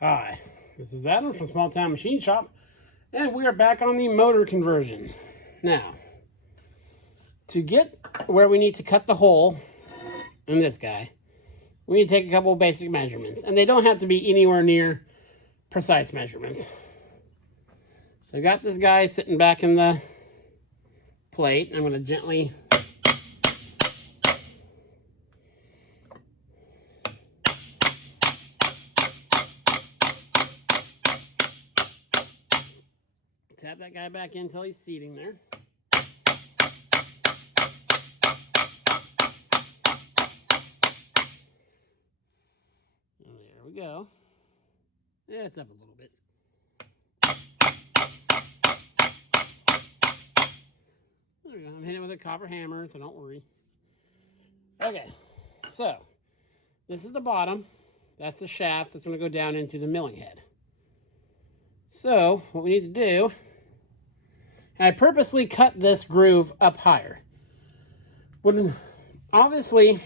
Hi, this is Adam from Small Town Machine Shop, and we are back on the motor conversion. Now, to get where we need to cut the hole in this guy, we need to take a couple of basic measurements, and they don't have to be anywhere near precise measurements. So I've got this guy sitting back in the plate. I'm going to gently tap that guy back in until he's seating there. And there we go. Yeah, it's up a little bit. There we go. I'm hitting it with a copper hammer, so don't worry. Okay, so this is the bottom. That's the shaft that's going to go down into the milling head. So what we need to do, and I purposely cut this groove up higher. When obviously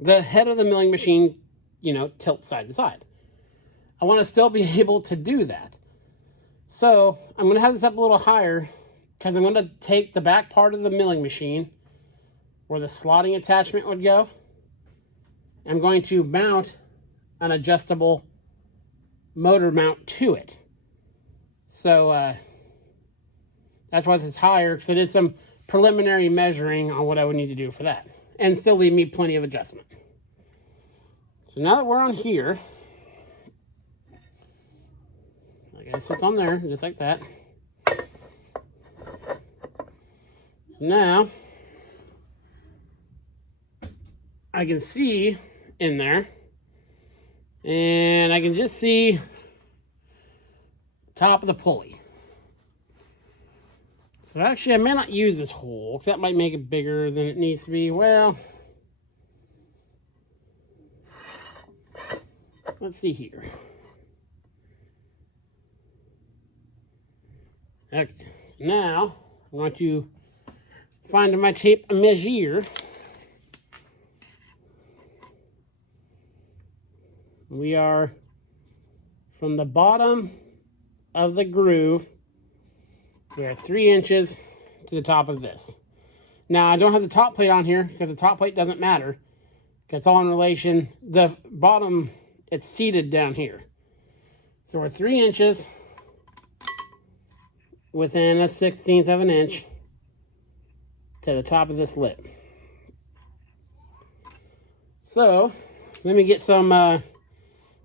the head of the milling machine, tilts side to side. I want to still be able to do that. So I'm going to have this up a little higher because I'm going to take the back part of the milling machine where the slotting attachment would go. I'm going to mount an adjustable motor mount to it. So that's why this is higher, because it is some preliminary measuring on what I would need to do for that, and still leave me plenty of adjustment. So now that we're on here, I guess it's on there, just like that. So now I can see in there, and I can just see the top of the pulley. So actually, I may not use this hole, because that might make it bigger than it needs to be. Well, let's see here. Okay, so now I'm going to find my tape measure. We are from the bottom of the groove. We are 3 inches to the top of this. Now, I don't have the top plate on here because the top plate doesn't matter. It's all in relation. The bottom, it's seated down here. So we're 3 inches within a 1/16 of an inch to the top of this lip. So let me get some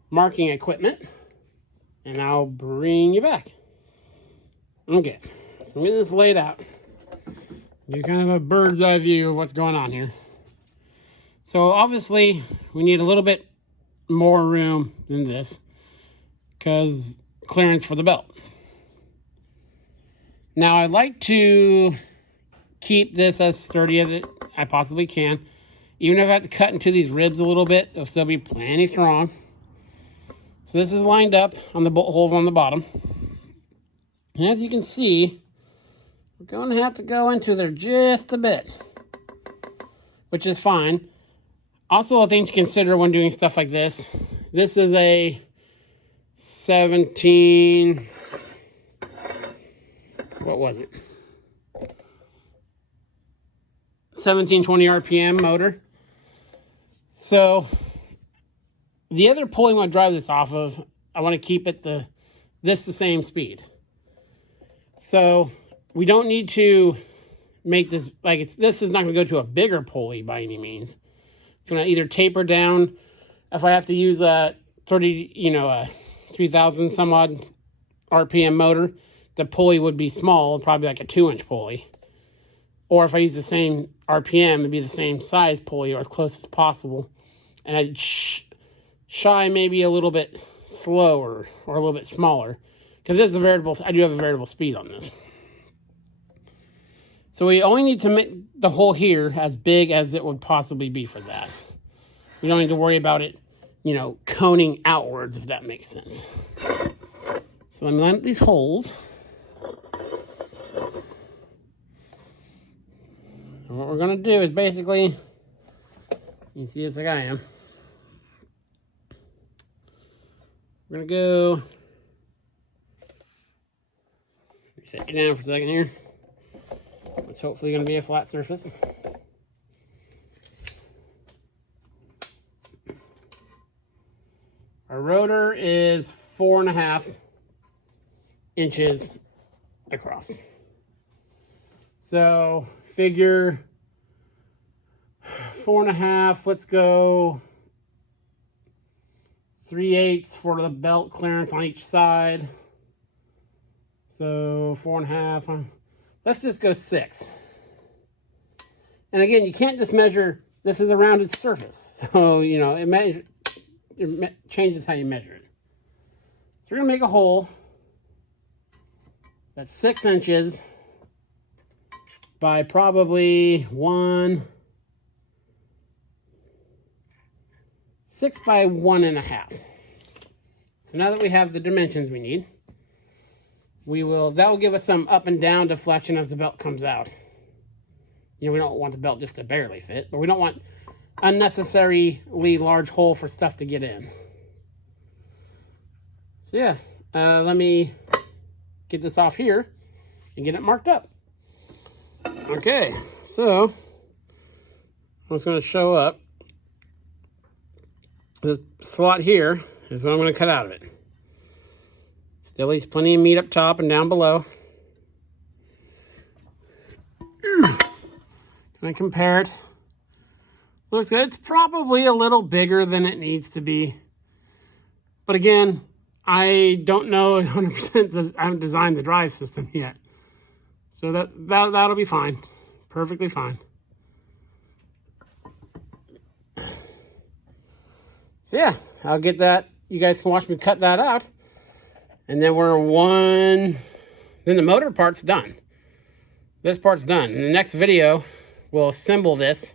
marking equipment, and I'll bring you back. Okay, so I'm getting this laid out. Get kind of a bird's eye view of what's going on here. So obviously we need a little bit more room than this because clearance for the belt. Now I'd like to keep this as sturdy as I possibly can. Even if I have to cut into these ribs a little bit, they'll still be plenty strong. So this is lined up on the bolt holes on the bottom. And as you can see, we're going to have to go into there just a bit, which is fine. Also, a thing to consider when doing stuff like this, this is a 17, what was it? 1720 RPM motor. So the other pulley I want to drive this off of, I want to keep it the same speed. So we don't need to make this like this is not going to go to a bigger pulley by any means. It's going to either taper down. If I have to use a 3,000 some odd RPM motor, the pulley would be small, probably like a 2-inch pulley. Or if I use the same RPM, it'd be the same size pulley or as close as possible. And I'd shy maybe a little bit slower or a little bit smaller, because this is a variable. I do have a variable speed on this. So we only need to make the hole here as big as it would possibly be for that. We don't need to worry about it, coning outwards, if that makes sense. So let me line up these holes. And what we're going to do is basically, you see this like I am, We're gonna go. Set you down for a second here. It's hopefully gonna be a flat surface. Our rotor is 4.5 inches across. So figure 4.5, let's go 3/8 for the belt clearance on each side. So 4.5, let's just go 6. And again, you can't just measure, this is a rounded surface. So, you know, it changes how you measure it. So we're gonna make a hole that's 6 inches by probably 6 by 1.5. So now that we have the dimensions we need, that will give us some up and down deflection as the belt comes out. You know, we don't want the belt just to barely fit, but we don't want unnecessarily large hole for stuff to get in. So yeah, let me get this off here and get it marked up. Okay, so what's going to show up, this slot here is what I'm going to cut out of it. Still leaves plenty of meat up top and down below. Can I compare it? Looks good. It's probably a little bigger than it needs to be. But again, I don't know 100% that I haven't designed the drive system yet. So that'll be fine. Perfectly fine. So yeah, I'll get that. You guys can watch me cut that out. And then then the motor part's done. This part's done. In the next video, we'll assemble this,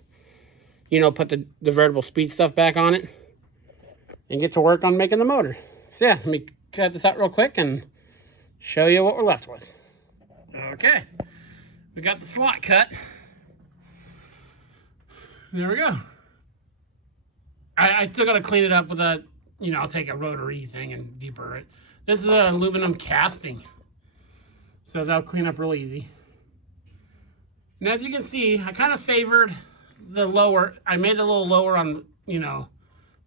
you know, put the variable speed stuff back on it and get to work on making the motor. So yeah, let me cut this out real quick and show you what we're left with. Okay, we got the slot cut. There we go. I still got to clean it up with a, you know, I'll take a rotary thing and deburr it. This is an aluminum casting, so that'll clean up real easy. And as you can see, I kind of favored the lower. I made it a little lower on, you know,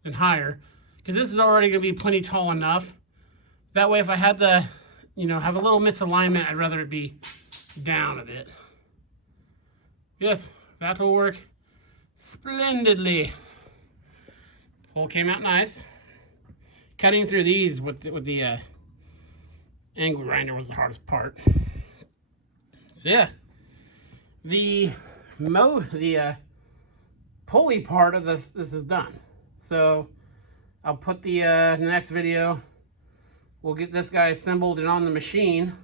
than higher, because this is already going to be plenty tall enough. That way, if I had to, you know, have a little misalignment, I'd rather it be down a bit. Yes, that will work splendidly. Hole came out nice. Cutting through these with the angle grinder was the hardest part. So yeah, the pulley part of this is done. So I'll put the next video. We'll get this guy assembled and on the machine.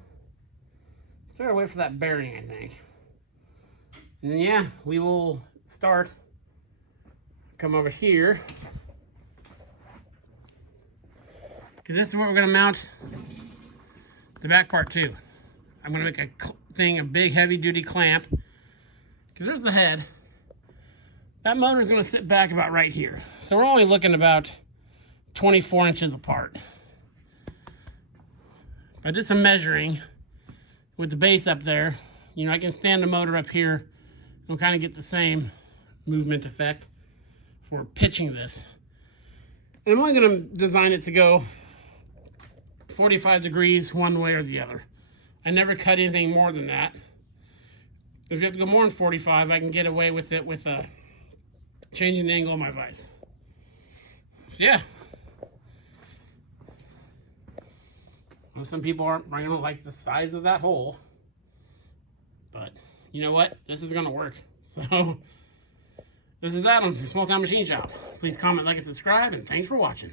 Let's wait for that bearing, I think. And then yeah, we will start. Come over here, because this is where we're going to mount the back part too. I'm going to make a big heavy duty clamp, because there's the head. That motor is going to sit back about right here. So we're only looking about 24 inches apart. I did some measuring with the base up there. You know, I can stand the motor up here and kind of get the same movement effect for pitching this. And I'm only going to design it to go 45 degrees one way or the other. I never cut anything more than that. If you have to go more than 45, I can get away with it with changing the angle of my vise. So yeah. Well, some people aren't going to like the size of that hole. But you know what? This is going to work. So this is Adam from Small Town Machine Shop. Please comment, like, and subscribe, and thanks for watching.